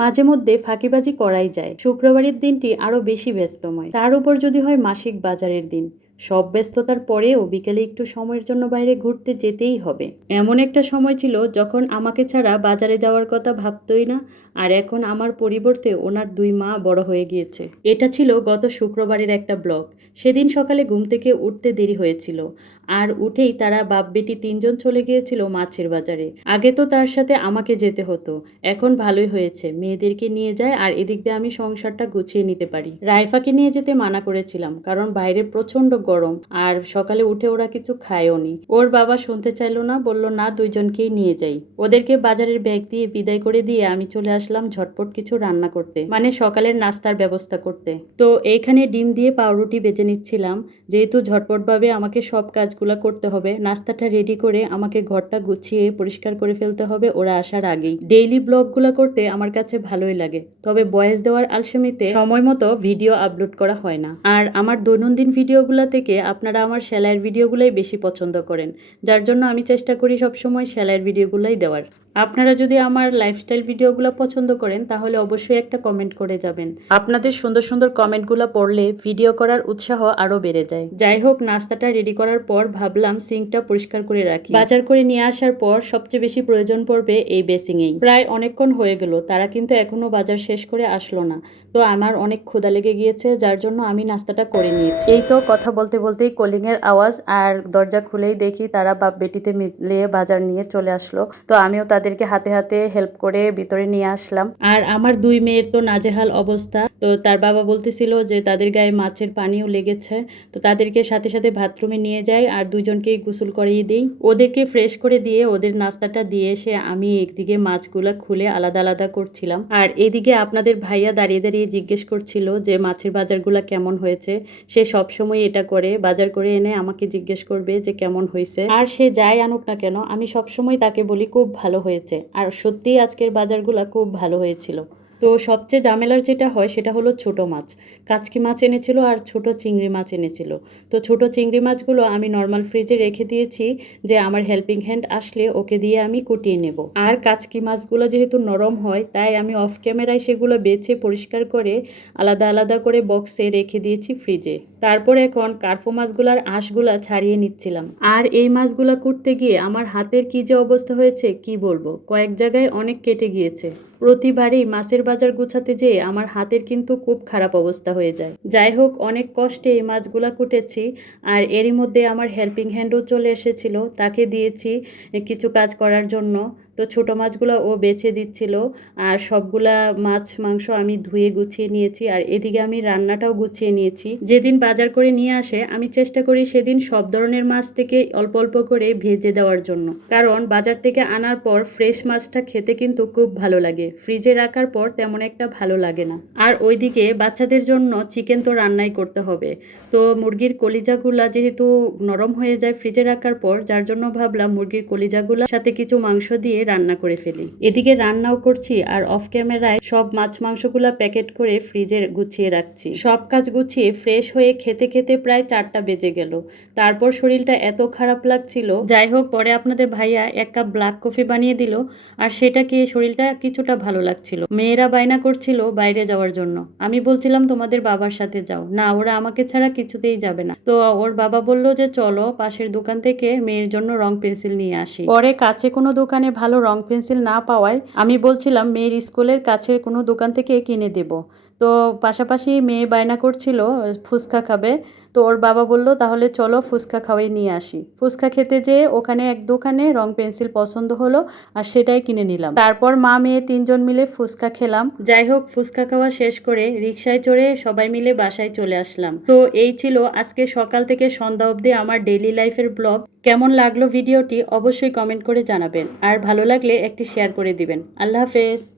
মাঝে মধ্যে ফাঁকিবাজি করাই যায়। শুক্রবারের দিনটি আরো বেশি ব্যস্তময়, তার উপর যদি হয় মাসিক বাজারের দিন। সব ব্যস্ততার পরেও বিকেলে একটু সময়ের জন্য বাইরে ঘুরতে যেতেই হবে। এমন একটা সময় ছিল যখন আমাকে ছাড়া বাজারে যাওয়ার কথা ভাবতই না, আর এখন আমার পরিবর্তে ওনার 2 মা বড় হয়ে গিয়েছে। এটা ছিল গত শুক্রবারের একটা ব্লগ। সেদিন সকালে ঘুম থেকে উঠতে দেরি হয়েছিল, আর উঠেই তারা বাপ বেটি 3 জন চলে গিয়েছিল মাছের বাজারে। আগে তো তার সাথে আমাকে যেতে হতো, এখন ভালোই হয়েছে, মেয়েদেরকে নিয়ে যায় আর এদিক দিয়ে আমি সংসারটা গুছিয়ে নিতে পারি। রাইফাকে নিয়ে যেতে মানা করেছিলাম, কারণ বাইরে প্রচন্ড গরম আর সকালে উঠে ওরা কিছু খায়ও নি। ওর বাবা শুনতে চাইলো না, বলল না 2 জনকেই নিয়ে যাই। ওদেরকে বাজারের ব্যাগ দিয়ে বিদায় করে দিয়ে আমি চলে আসলাম ঝটপট কিছু রান্না করতে, মানে সকালের নাস্তার ব্যবস্থা করতে। তো এইখানে ডিম দিয়ে পাউরুটি বেজে নিচ্ছিলাম, যেহেতু ঝটপটভাবে আমাকে সব কাজগুলো করতে হবে। নাস্তাটা রেডি করে আমাকে ঘরটা গুছিয়ে পরিষ্কার করে ফেলতে হবে ওরা আসার আগেই। ডেইলি ব্লগগুলো করতে আমার কাছে ভালোই লাগে, তবে ভয়েস দেওয়ার আলসেমিতে সময় মতো ভিডিও আপলোড করা হয় না। আর আমার দৈনন্দিন ভিডিওগুলো থেকে আপনারা আমার সেলাইয়ের ভিডিওগুলোই বেশি পছন্দ করেন, যার জন্য আমি চেষ্টা করি সবসময় সেলাইয়ের ভিডিওগুলোই দেওয়ার। আপনারা যদি আমার লাইফস্টাইল ভিডিওগুলো পছন্দ করেন তাহলে অবশ্যই একটা কমেন্ট করে যাবেন। আপনাদের সুন্দর সুন্দর কমেন্টগুলো পড়লে ভিডিও করার উৎসাহ আরও বেড়ে যায়। যাই হোক, নাস্তাটা রেডি করার পর ভাবলাম সিঙ্কটা পরিষ্কার করে রাখি। বাজার করে নিয়ে আসার পর সবচেয়ে বেশি প্রয়োজন পড়বে এই বেসিংয়েই। প্রায় অনেকক্ষণ হয়ে গেল, তারা কিন্তু এখনো বাজার শেষ করে আসলো না। তো আমার অনেক ক্ষুধা লেগে গিয়েছে, যার জন্য আমি নাস্তাটা করে নিয়েছি। এই তো কথা বলতে বলতেই কলিংয়ের আওয়াজ, আর দরজা খুলেই দেখি তারা বাপ বেটিতে মিলে বাজার নিয়ে চলে আসলো। তো আমিও তাদেরকে হাতে হাতে হেল্প করে ভিতরে নিয়ে আসলাম। আর আমার 2 মেয়ের তো নাজেহাল অবস্থা। তো তার বাবা বলতেছিল যে তাদের গায়ে মাছের পানিও লেগেছে, তো তাদেরকে সাথে সাথে বাথরুমে নিয়ে যাই আর 2 জনকেই গোসল করিয়ে দিই। ওদেরকে ফ্রেশ করে দিয়ে ওদের নাস্তাটা দিয়ে এসে আমি একদিকে মাছগুলা খুলে আলাদা আলাদা করছিলাম, আর এদিকে আপনাদের ভাইয়া দাঁড়িয়ে দাঁড়িয়ে জিজ্ঞেস করছিল যে মাছের বাজারগুলা কেমন হয়েছে। সে সবসময় এটা করে, বাজার করে এনে আমাকে জিজ্ঞেস করবে যে কেমন হয়েছে, আর সে যাই আনুক না কেন আমি সবসময় তাকে বলি খুব ভালো হয়েছে। আর সত্যিই আজকের বাজারগুলা খুব ভালো হয়েছিল। তো সবচেয়ে ঝামেলার যেটা হয় সেটা হলো ছোট মাছ। কাচকি মাছ এনেছিল আর ছোট চিংড়ি মাছ এনেছিল। তো ছোট চিংড়ি মাছগুলো আমি নর্মাল ফ্রিজে রেখে দিয়েছি, যে আমার হেল্পিং হ্যান্ড আসলে ওকে দিয়ে আমি কুটিয়ে নেব। আর কাচকি মাছগুলো যেহেতু নরম হয়, তাই আমি অফ ক্যামেরায় সেগুলো বেছে পরিষ্কার করে আলাদা আলাদা করে বক্সে রেখে দিয়েছি ফ্রিজে। তারপর এখন কার্পো মাছগুলার আঁশগুলা ছাড়িয়ে নিচ্ছিলাম। আর এই মাছগুলা কুটতে গিয়ে আমার হাতের কি যে অবস্থা হয়েছে কি বলবো, কয়েক জায়গায় অনেক কেটে গিয়েছে। প্রতিবারই মাছের বাজার গুছাতে যেয়ে আমার হাতের কিন্তু খুব খারাপ অবস্থা হয়ে যায়। যাই হোক, অনেক কষ্টে এই মাছগুলা কুটেছি, আর এরই মধ্যে আমার হেল্পিং হ্যান্ডও চলে এসেছিল, তাকে দিয়েছি কিছু কাজ করার জন্য। তো ছোটো মাছগুলো ও বেছে দিচ্ছিল, আর সবগুলা মাছ মাংস আমি ধুয়ে গুছিয়ে নিয়েছি, আর এদিকে আমি রান্নাটাও গুছিয়ে নিয়েছি। যেদিন বাজার করে নিয়ে আসে আমি চেষ্টা করি সেদিন সব ধরনের মাছ থেকে অল্প অল্প করে ভেজে দেওয়ার জন্য, কারণ বাজার থেকে আনার পর ফ্রেশ মাছটা খেতে কিন্তু খুব ভালো লাগে, ফ্রিজে রাখার পর তেমন একটা ভালো লাগে না। আর ওইদিকে বাচ্চাদের জন্য চিকেন তো রান্নাই করতে হবে। তো মুরগির কলিজাগুলা যেহেতু নরম হয়ে যায় ফ্রিজে রাখার পর, যার জন্য ভাবলাম মুরগির কলিজাগুলার সাথে কিছু মাংস দিয়ে রান্না করে ফেলি। এদিকে রান্নাও করছি আর অফ ক্যামেরায় সব মাছ মাংসগুলা প্যাকেট করে ফ্রিজে গুছিয়ে রাখছি। সব কাজ গুছিয়ে ফ্রেশ হয়ে খেতে খেতে প্রায় 4টা বেজে গেল। তারপর শরীরটা এত খারাপ লাগছিল। যাই হোক, পরে আপনাদের ভাইয়া 1 কাপ ব্ল্যাক কফি বানিয়ে দিল, আর সেটা খেয়ে শরীরটা কিছুটা ভালো লাগছিল। মেয়েরা বায়না করছিল বাইরে যাওয়ার জন্য। আমি বলছিলাম তোমাদের বাবার সাথে যাও না, ওরা আমাকে ছাড়া কিছুতেই যাবে না। তো ওর বাবা বলল যে চলো পাশের দোকান থেকে মেয়ের জন্য রং পেন্সিল নিয়ে আসি। পরে কাছে কোনো দোকানে ভালো রং পেন্সিল না পাওয়ায় আমি বলছিলাম মেয়ের স্কুলের কাছের কোনো দোকান থেকে কিনে দেব। তো পাশাপাশি মেয়ে বায়না করছিল ফুচকা খাবে। তো ওর বাবা বলল তাহলে চলো ফুচকা খাওয়াই নিয়ে আসি। ফুচকা খেতে যেয়ে ওখানে এক দোকানে রং পেন্সিল পছন্দ হলো, আর সেটাই কিনে নিলাম। তারপর মা মেয়ে 3 জন মিলে ফুচকা খেলাম। যাই হোক, ফুচকা খাওয়া শেষ করে রিকশায় চড়ে সবাই মিলে বাসায় চলে আসলাম। তো এই ছিল আজকে সকাল থেকে সন্ধ্যা অবধি আমার ডেইলি লাইফের ব্লগ। কেমন লাগলো ভিডিওটি অবশ্যই কমেন্ট করে জানাবেন, আর ভালো লাগলে একটি শেয়ার করে দিবেন। আল্লাহ হাফেজ।